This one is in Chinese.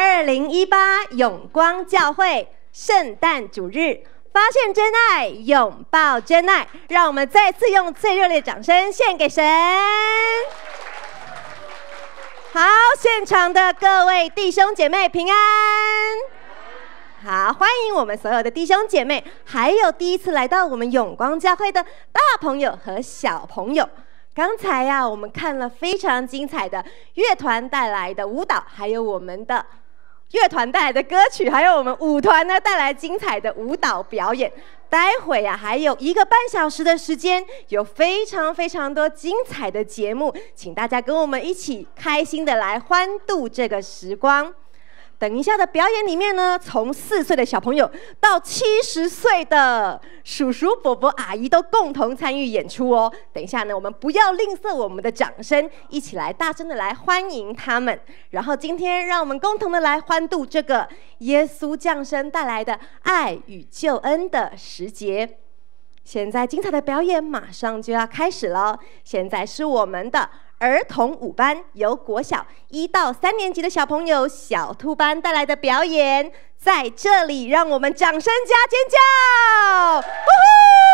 2018永光教会圣诞主日，发现真爱，拥抱真爱，让我们再次用最热烈的掌声献给神。好，现场的各位弟兄姐妹平安。好，欢迎我们所有的弟兄姐妹，还有第一次来到我们永光教会的大朋友和小朋友。刚才呀，我们看了非常精彩的乐团带来的舞蹈，还有我们的乐团带来的歌曲，还有我们舞团呢带来精彩的舞蹈表演。待会呀，还有1个半小时的时间，有非常多精彩的节目，请大家跟我们一起开心的来欢度这个时光。等一下的表演里面呢，从4岁的小朋友到70岁的叔叔、伯伯、阿姨都共同参与演出哦。等一下呢，我们不要吝啬我们的掌声，一起来大声的来欢迎他们。然后今天让我们共同的来欢度这个耶稣降生带来的爱与救恩的时节。现在精彩的表演马上就要开始了，现在是我们的儿童5班，由国小1到3年级的小朋友小兔班带来的表演，在这里让我们掌声加尖叫！呼呼